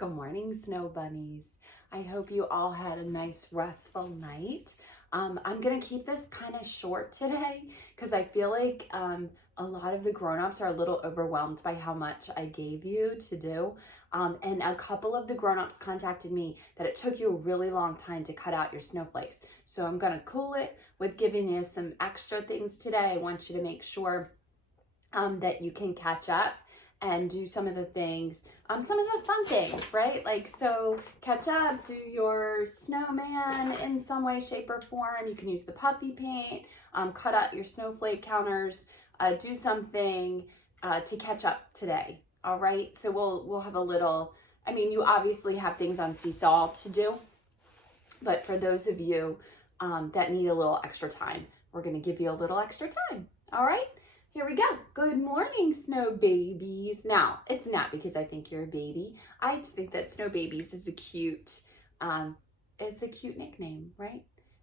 Good morning, snow bunnies. I hope you all had a nice restful night. I'm gonna keep this kind of short today because I feel like a lot of the grown-ups are a little overwhelmed by how much I gave you to do. And a couple of the grown-ups contacted me that it took you a really long time to cut out your snowflakes. So I'm gonna cool it with giving you some extra things today. I want you to make sure that you can catch up and do some of the things, some of the fun things, right? Like, so catch up, do your snowman in some way, shape, or form. You can use the puffy paint, cut out your snowflake counters, do something to catch up today, all right? So we'll have a little, you obviously have things on Seesaw to do, but for those of you that need a little extra time, we're gonna give you a little extra time, all right? Here we go. Good morning, snow babies. Now, it's not because I think you're a baby. I just think that snow babies is a cute, it's a cute nickname, right?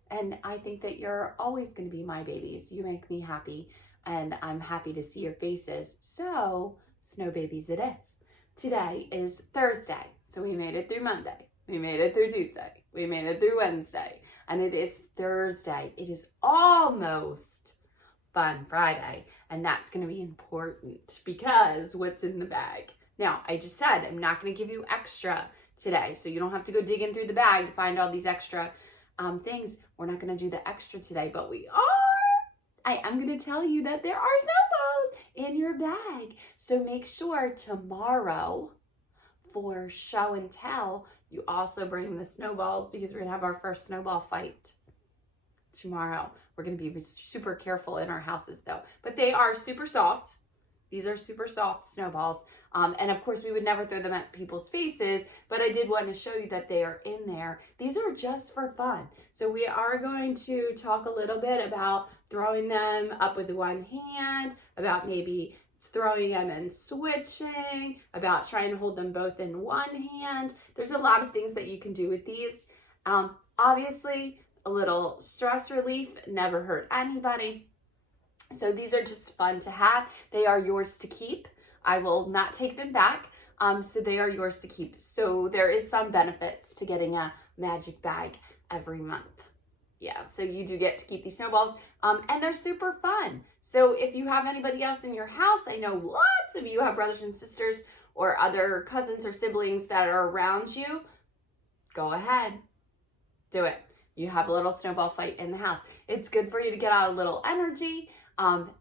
And I think that you're always going to be my babies. You make me happy, and I'm happy to see your faces. So, snow babies it is. Today is Thursday, so we made it through Monday. We made it through Tuesday. We made it through Wednesday, and it is Thursday. It is almost Fun Friday, and that's going to be important because what's in the bag? Now, I just said I'm not going to give you extra today, so you don't have to go digging through the bag to find all these extra things. We're not going to do the extra today, but I am going to tell you that there are snowballs in your bag. So make sure tomorrow for show and tell, you also bring the snowballs because we're going to have our first snowball fight tomorrow. We're going to be super careful in our houses though, but they are super soft. These are super soft snowballs. And of course we would never throw them at people's faces, but I did want to show you that they are in there. These are just for fun. So we are going to talk a little bit about throwing them up with one hand, about maybe throwing them and switching, about trying to hold them both in one hand. There's a lot of things that you can do with these. Obviously, a little stress relief never hurt anybody. So these are just fun to have. They are yours to keep. I will not take them back. So they are yours to keep. So there is some benefits to getting a magic bag every month. Yeah, so you do get to keep these snowballs, and they're super fun. So if you have anybody else in your house, I know lots of you have brothers and sisters or other cousins or siblings that are around you, go ahead, do it. You have a little snowball fight in the house. It's good for you to get out a little energy.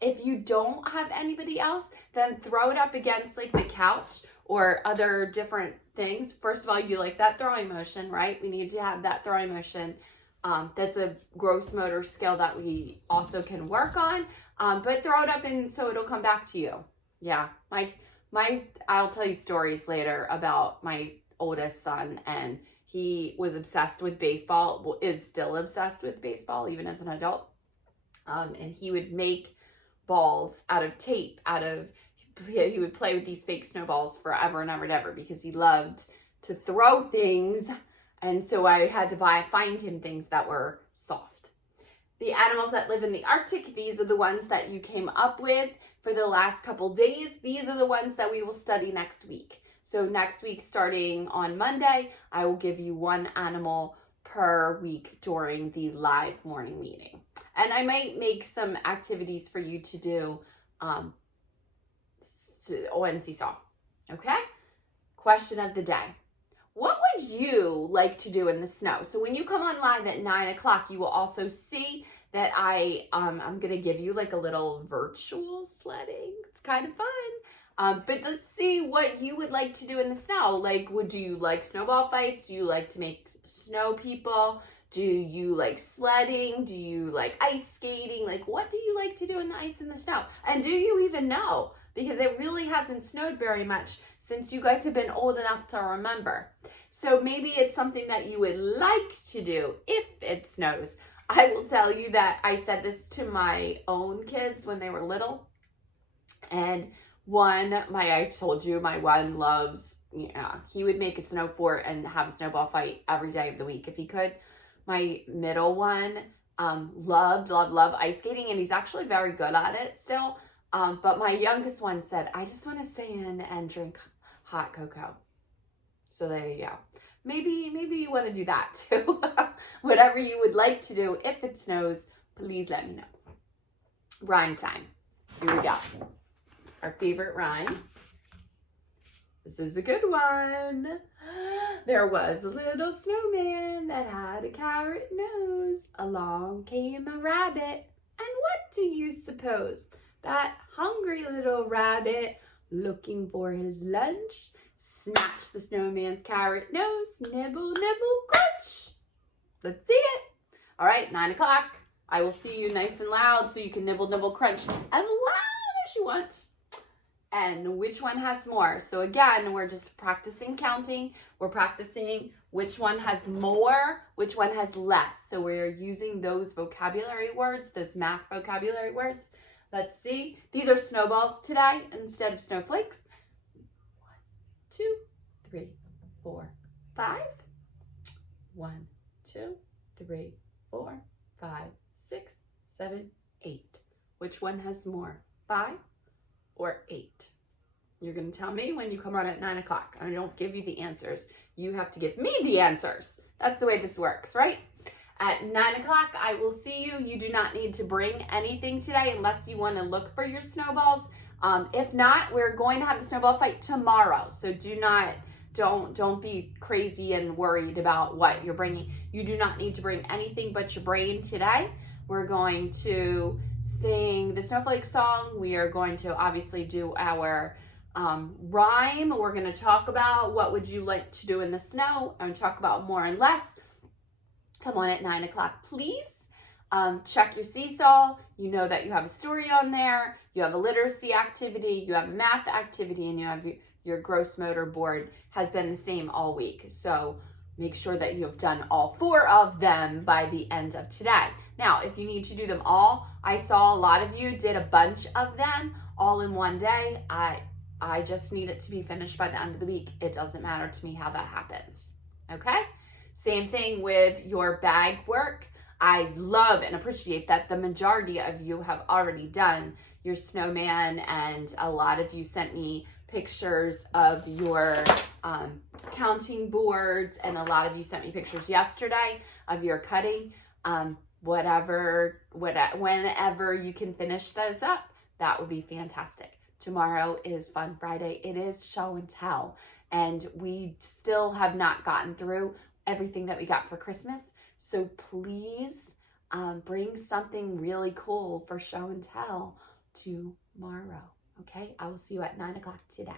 If you don't have anybody else, then throw it up against like the couch or other different things. First of all, you like that throwing motion, right? We need to have that throwing motion. That's a gross motor skill that we also can work on. But throw it up and so it'll come back to you. Yeah, I'll tell you stories later about my oldest son, and he was obsessed with baseball, is still obsessed with baseball, even as an adult. And he would make balls out of tape, he would play with these fake snowballs forever and ever and ever because he loved to throw things. And so I had to find him things that were soft. The animals that live in the Arctic, these are the ones that you came up with for the last couple days. These are the ones that we will study next week. So next week, starting on Monday, I will give you one animal per week during the live morning meeting. And I might make some activities for you to do on Seesaw, okay? Question of the day. What would you like to do in the snow? So when you come on live at 9 o'clock, you will also see that I'm going to give you like a little virtual sledding. It's kind of fun. But let's see what you would like to do in the snow. Like, do you like snowball fights? Do you like to make snow people? Do you like sledding? Do you like ice skating? Like, what do you like to do in the ice and the snow? And do you even know? Because it really hasn't snowed very much since you guys have been old enough to remember. So maybe it's something that you would like to do if it snows. I will tell you that I said this to my own kids when they were little. And I told you, my one loves, he would make a snow fort and have a snowball fight every day of the week if he could. My middle one loved ice skating, and he's actually very good at it still. But my youngest one said, I just want to stay in and drink hot cocoa. So there you go. Maybe you want to do that too. Whatever you would like to do. If it snows, please let me know. Rhyme time. Here we go. Our favorite rhyme. This is a good one. There was a little snowman that had a carrot nose. Along came a rabbit. And what do you suppose? That hungry little rabbit, looking for his lunch, snatched the snowman's carrot nose. Nibble, nibble, crunch. Let's see it. All right, 9 o'clock. I will see you nice and loud so you can nibble, nibble, crunch as loud as you want. And which one has more? So again, we're just practicing counting. We're practicing which one has more, which one has less. So we're using those vocabulary words, those math vocabulary words. Let's see. These are snowballs today instead of snowflakes. 1, 2, 3, 4, 5. 1, 2, 3, 4, 5, 6, 7, 8. Which one has more? 5 or 8? You're going to tell me when you come on at 9 o'clock. I don't give you the answers. You have to give me the answers. That's the way this works, right? At 9 o'clock, I will see you. You do not need to bring anything today unless you want to look for your snowballs. If not, we're going to have the snowball fight tomorrow. So don't be crazy and worried about what you're bringing. You do not need to bring anything but your brain today. We're going to sing the snowflake song. We are going to obviously do our rhyme. We're going to talk about what would you like to do in the snow and talk about more and less. Come on at 9 o'clock, please. Check your seesaw. You know that you have a story on there. You have a literacy activity. You have a math activity, and you have your gross motor board has been the same all week. So make sure that you have done all 4 of them by the end of today. Now, if you need to do them all, I saw a lot of you did a bunch of them all in one day. I just need it to be finished by the end of the week. It doesn't matter to me how that happens. Okay? Same thing with your bag work. I love and appreciate that the majority of you have already done your snowman, and a lot of you sent me pictures of your counting boards, and a lot of you sent me pictures yesterday of your cutting. Whenever you can finish those up, that would be fantastic. Tomorrow is Fun Friday. It is show and tell, and we still have not gotten through everything that we got for Christmas. So please bring something really cool for show and tell tomorrow. Okay, I will see you at 9 o'clock today.